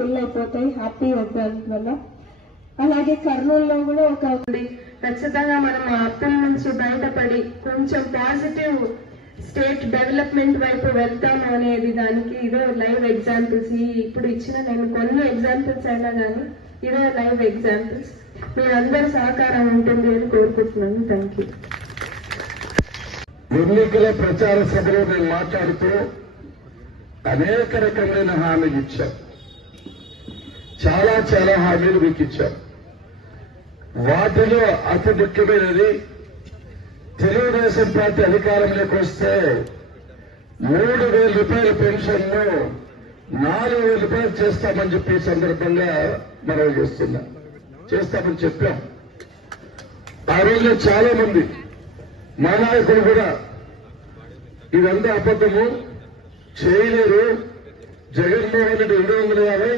Full అయిపోతాయి happy exams వల్ల. అలాగే కర్నూలులో కూడా ఒక ఖచ్చితంగా మనం అప్పుల నుంచి బయటపడి కొంచెం పాజిటివ్ స్టేట్ డెవలప్మెంట్ వైపు వెళ్తాము అనేది దానికి ఇదే లైవ్ ఎగ్జాంపుల్స్. ఇప్పుడు ఇచ్చిన నేను కొన్ని ఎగ్జాంపుల్స్ అయినా కానీ ఇదే లైవ్ ఎగ్జాంపుల్స్. మీరందరూ సహకారం ఉంటుంది అని కోరుకుంటున్నాను. Thank you. ఎన్నికల ప్రచార సభలో నేను మాట్లాడుతూ అనేక రకమైన హామీలు ఇచ్చాం. చాలా హామీలు మీకు ఇచ్చాం. వాటిలో అతి ముఖ్యమైనది తెలుగుదేశం పార్టీ అధికారంలోకి వస్తే 3,000 రూపాయల పెన్షన్ను 4,000 రూపాయలు చేస్తామని చెప్పి ఈ సందర్భంగా మనవి చేస్తామని చెప్పాం. ఆ రోజులో చాలా మంది మా నాయకులు కూడా ఇదంతా అబద్ధము చేయలేరు, జగన్మోహన్ రెడ్డి 250